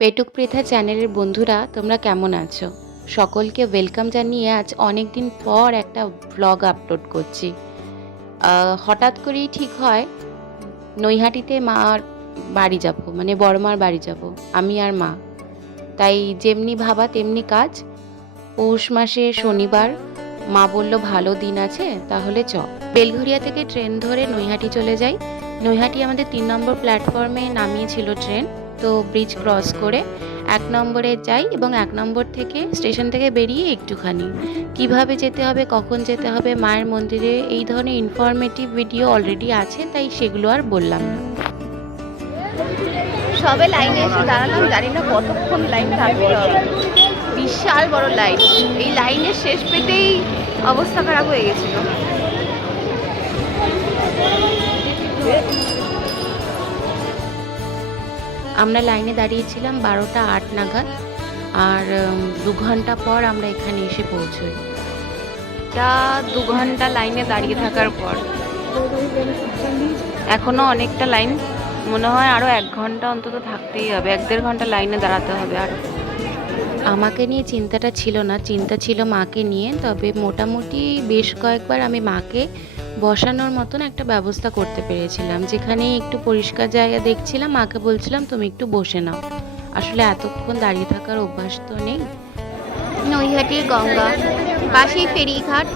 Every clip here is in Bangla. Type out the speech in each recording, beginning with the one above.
পেটুক পৃথা চ্যানেলের বন্ধুরা তোমরা কেমন আছো? সকলকে ওয়েলকাম জানিয়ে আজ অনেক দিন পর একটা ব্লগ আপলোড করছি। হঠাৎ করেই ঠিক হয় নৈহাটিতে মার বাড়ি যাব, মানে বড়মার বাড়ি যাব আমি আর মা। তাই যেমনি ভাবা তেমনি কাজ। পৌষ মাসে শনিবার মা বলল ভালো দিন আছে, তাহলে বেলঘরিয়া থেকে ট্রেন ধরে নৈহাটি চলে যাই। নৈহাটি আমাদের 3 নম্বর প্ল্যাটফর্মে নামিয়েছিল ট্রেন। তো ব্রিজ ক্রস করে 1 নম্বরে যাই এবং 1 নম্বর থেকে স্টেশন থেকে বেরিয়ে একটুখানি কিভাবে যেতে হবে, কখন যেতে হবে মায়ের মন্দিরে, এই ধরনের ইনফরমেটিভ ভিডিও অলরেডি আছে, তাই সেগুলো আর বললাম না। সবে লাইনে এসে দাঁড়ালাম, জানি না কতক্ষণ লাইন থাকবে। বিশাল বড় লাইন, এই লাইনের শেষ পেতেই অবস্থা খারাপ হয়ে গেছিল। আমরা লাইনে দাঁড়িয়েছিলাম 12টা 8 নাগাদ, আর 2 ঘন্টা পর আমরা এখানে এসে পৌঁছই। তা 2 ঘন্টা লাইনে দাঁড়িয়ে থাকার পর এখনো অনেকটা লাইন, মনে হয় আরো 1 ঘন্টা অন্তত থাকতেই হবে, 1-1.5 ঘন্টা লাইনে দাঁড়াতে হবে। আর আমাকে নিয়ে চিন্তাটা ছিল না, চিন্তা ছিল মাকে নিয়ে। তবে মোটামুটি বেশ কয়েকবার আমি মাকে বসানোর মতন একটা ব্যবস্থা করতে পেরেছিলাম। যেখানে একটু পরিষ্কার জায়গা দেখছিলাম, মাকে বলছিলাম তুমি একটু বসে নাও। আসলে এতক্ষণ দাঁড়িয়ে থাকার অভ্যাস তো নেই। নৈহাটির গঙ্গা পাশেই ফেরিঘাট।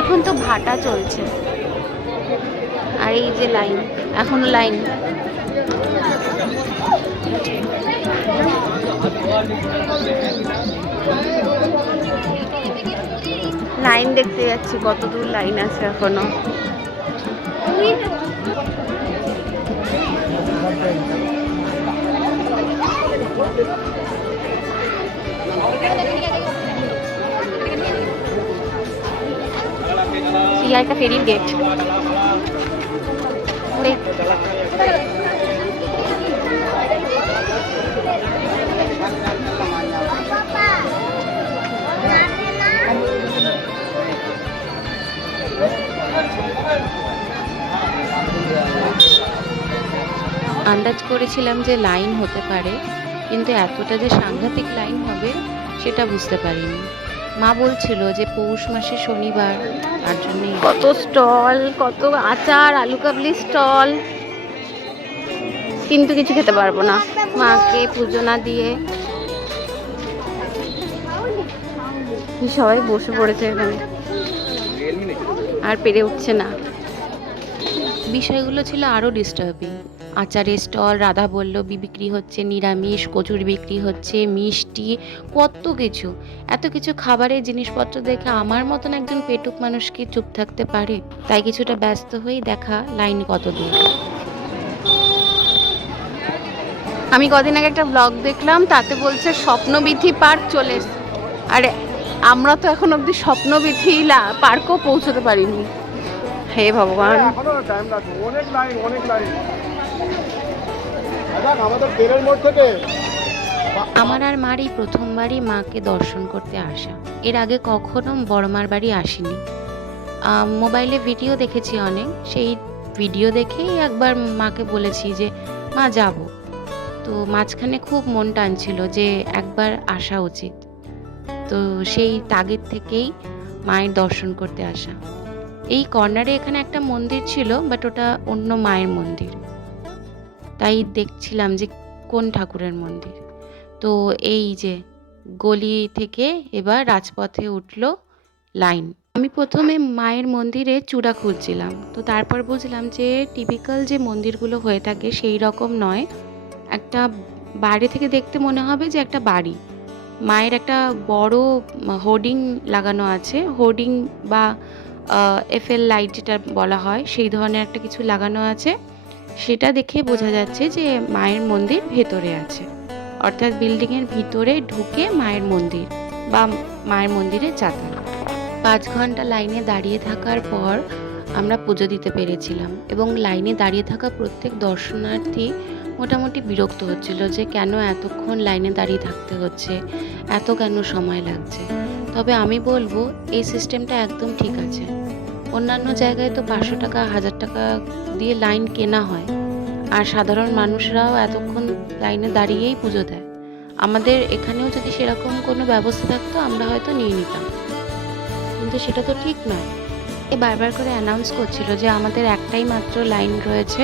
এখন তো ভাটা চলছে, আর এই যে লাইন, এখনো লাইন। লাইন দেখতে যাচ্ছি, কত দূর লাইন আছে এখনো। একটা ফেরির গেট। আন্দাজ করেছিলাম যে লাইন হতে পারে, কিন্তু এতটা যে সাংঘাতিক লাইন হবে সেটা বুঝতে পারিনি। মা বলছিল যে পৌষ মাসে শনিবার, তার জন্যই। কত স্টল, কত আচার, আলু কাবলি স্টল, কিন্তু কিছু খেতে পারবো না মাকে পুজো না দিয়ে। সবাই বসে পড়েছে এখানে, আর পেরে উঠছে না। বিষয়গুলো ছিল আরও ডিস্টার্বিং। আচারের স্টল, রাধা বলল বিক্রি হচ্ছে নিরামিষ, কচুরি বিক্রি হচ্ছে, মিষ্টি, কত কিছু। এত কিছু খাবারের জিনিসপত্র দেখে আমার মতন একজন পেটুক মানুষ কি চুপ থাকতে পারে? তাই কিছুটা ব্যস্ত হয়েই দেখা লাইন কত দূর। আমি কদিন আগে একটা ব্লগ দেখলাম, তাতে বলছে স্বপ্নবিথি পার্ক চলে এসছে। আরে আমরা তো এখন অব্দি স্বপ্নবিথি পার্কও পৌঁছতে পারিনি। হে ভগবান, আমার আর মার এই প্রথমবারই মাকে দর্শন করতে আসা। এর আগে কখনো বড়মার বাড়ি আসিনি। মোবাইলে ভিডিও দেখেছি অনেক, সেই ভিডিও দেখেই একবার মাকে বলেছি যে মা যাব। তো মাঝখানে খুব মন টানছিল যে একবার আসা উচিত। তো সেই তাগিদ থেকেই মায়ের দর্শন করতে আসা। এই কর্নারে এখানে একটা মন্দির ছিল, বাট ওটা অন্য মায়ের মন্দির, তাই দেখছিলাম যে কোন ঠাকুরের মন্দির। তো এই যে গলি থেকে এবার রাজপথে উঠলো লাইন। আমি প্রথমে মায়ের মন্দিরে চূড়া খুঁজছিলাম, তো তারপর বুঝলাম যে টিপিক্যাল যে মন্দিরগুলো হয়ে থাকে সেই রকম নয়। একটা বাইরে থেকে দেখতে মনে হবে যে একটা বাড়ি। মায়ের একটা বড় হোর্ডিং লাগানো আছে, হোর্ডিং বা এফএল লাইট যেটা বলা হয়, সেই ধরনের একটা কিছু লাগানো আছে। সেটা দেখে বোঝা যাচ্ছে যে মায়ের মন্দির ভেতরে আছে, অর্থাৎ বিল্ডিংয়ের ভিতরে ঢুকে মায়ের মন্দির বা মায়ের মন্দিরে যাতায়াত। 5 ঘন্টা লাইনে দাঁড়িয়ে থাকার পর আমরা পুজো দিতে পেরেছিলাম, এবং লাইনে দাঁড়িয়ে থাকা প্রত্যেক দর্শনার্থী মোটামুটি বিরক্ত হচ্ছিল যে কেন এতক্ষণ লাইনে দাঁড়িয়ে থাকতে হচ্ছে, এত কেন সময় লাগছে। তবে আমি বলবো এই সিস্টেমটা একদম ঠিক আছে। অন্যান্য জায়গায় তো 500 টাকা 1000 টাকা দিয়ে লাইন কেনা হয়, আর সাধারণ মানুষরাও এতক্ষণ লাইনে দাঁড়িয়েই পুজো দেয়। আমাদের এখানেও যদি সেরকম কোনো ব্যবস্থা থাকতো আমরা হয়তো নিয়ে নিতাম, কিন্তু সেটা তো ঠিক নয়। এ বারবার করে অ্যানাউন্স করছিল যে আমাদের একটাই মাত্র লাইন রয়েছে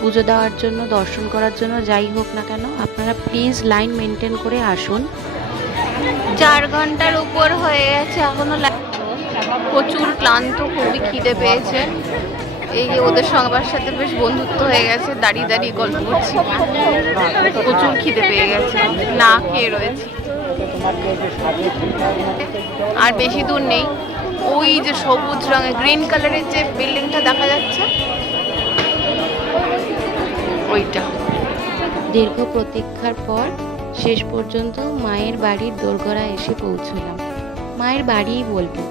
পুজো দেওয়ার জন্য, দর্শন করার জন্য, যাই হোক না কেন আপনারা প্লিজ লাইন মেনটেন করে আসুন। 4 ঘন্টার উপর হয়ে গেছে এখনো প্রচুর ক্লান্ত, খুবই খিদে পেয়েছে। এই যে ওদের সবার সাথে বেশ বন্ধুত্ব হয়ে গেছে, দাঁড়িয়ে দাঁড়িয়ে গল্প করছি। প্রচুর খিদে পেয়ে গেছে, না খেয়ে রয়েছি। আর বেশি দূর নেই, ওই যে সবুজ রঙের গ্রিন কালারের যে বিল্ডিংটা দেখা যাচ্ছে ওইটা। দীর্ঘ প্রতীক্ষার পর শেষ পর্যন্ত মায়ের বাড়ির দোরগোড়ায় এসে পৌঁছলাম। মায়ের বাড়িই বলবো,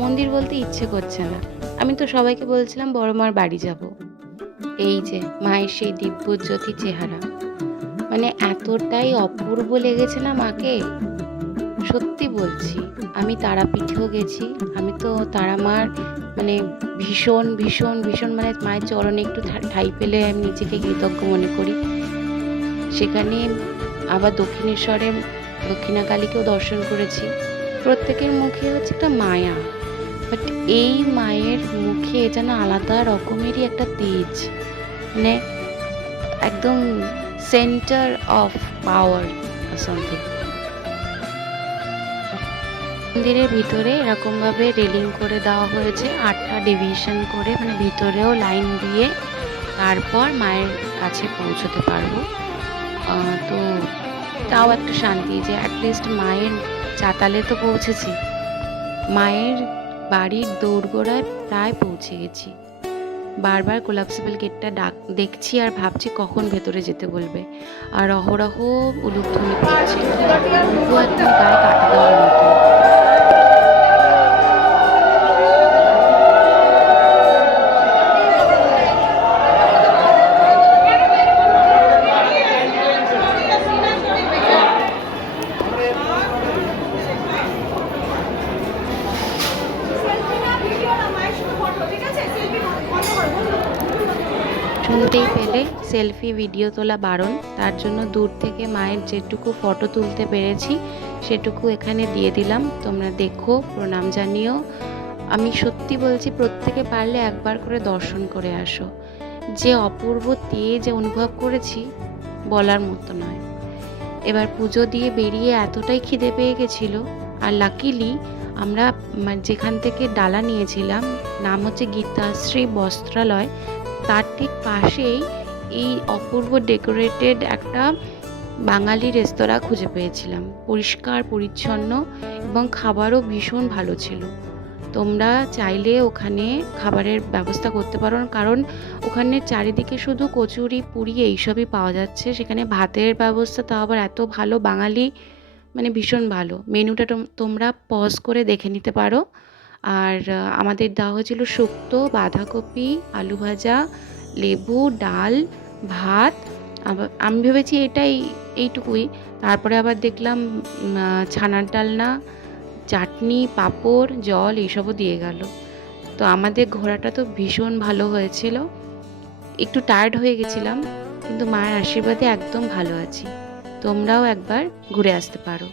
মন্দির বলতে ইচ্ছে করছে না। আমি তো সবাইকে বলছিলাম বড় মার বাড়ি যাব। এই যে মায়ের সেই দিব্যজ্যোতি চেহারা, মানে এতটাই অপূর্ব লেগেছে না মাকে, সত্যি বলছি। আমি তারাপীঠেও গেছি, আমি তো তারা মার মানে ভীষণ ভীষণ ভীষণ মানে মায়ের চরণে একটু ঠাঁই পেলে আমি নিজেকে কৃতজ্ঞ মনে করি। সেখানে আবার দক্ষিণেশ্বরে দক্ষিণাকালীকেও দর্শন করেছি। প্রত্যেকের মুখে হচ্ছে একটা মায়া, বাট এই মায়ের মুখে যেন আলাদা রকমেরই একটা তেজ, মানে একদম সেন্টার অফ পাওয়ার সামথিং। মন্দিরের ভিতরে এরকমভাবে রেলিং করে দেওয়া হয়েছে, 8টা ডিভিশন করে, মানে ভিতরেও লাইন দিয়ে তারপর মায়ের কাছে পৌঁছতে পারবো। তো তাও একটা শান্তি যে অ্যাটলিস্ট মায়ের চাতালে তো পৌঁছেছি, মায়ের বাড়ির দোরগোড়ায় প্রায় পৌঁছে গেছি। বারবার কোলাপসিবল গেটটা দেখছি আর ভাবছি কখন ভেতরে যেতে বলবে, আর অহরহ উলুধ্বনি পড়ছে, তবুও একদম গায়ে কাটা দেওয়ার মতো। শুনতেই পেলে সেলফি ভিডিও তোলা বারণ, তার জন্য দূর থেকে মায়ের যেটুকু ফটো তুলতে পেরেছি সেটুকু এখানে দিয়ে দিলাম। তোমরা দেখো, প্রণাম জানিও। আমি সত্যি বলছি, প্রত্যেকে পারলে একবার করে দর্শন করে আসো। যে অপূর্ব তেজ অনুভব করেছি বলার মতো নয়। এবার পুজো দিয়ে বেরিয়ে এতটাই খিদে পেয়ে গেছিলো, আর লাকিলি আমরা যেখান থেকে ডালা নিয়েছিলাম, নাম হচ্ছে গীতাশ্রী বস্ত্রালয়, তার ঠিক পাশেই এই অপূর্ব ডেকোরেটেড একটা বাঙালি রেস্তোরাঁ খুঁজে পেয়েছিলাম, পরিষ্কার পরিচ্ছন্ন এবং খাবারও ভীষণ ভালো ছিল। তোমরা চাইলে ওখানে খাবারের ব্যবস্থা করতে পারো, কারণ ওখানে চারিদিকে শুধু কচুরি পুরি এইসবই পাওয়া যাচ্ছে। সেখানে ভাতের ব্যবস্থা তাও আবার এত ভালো, বাঙালি মানে ভীষণ ভালো। মেনুটা তোমরা পজ করে দেখে নিতে পারো। আর আমাদের দেওয়া হয়েছিল শুক্তো, বাঁধাকপি, আলু ভাজা, লেবু, ডাল, ভাত। আবার আমি ভেবেছি এইটুকুই, তারপরে আবার দেখলাম ছানার ডালনা, চাটনি, পাঁপড়, জল এইসবও দিয়ে গেল। তো আমাদের ঘোরাটা তো ভীষণ ভালো হয়েছিল। একটু টায়ার্ড হয়ে গেছিলাম, কিন্তু মায়ের আশীর্বাদে একদম ভালো আছি। তোমরাও একবার ঘুরে আসতে পারো।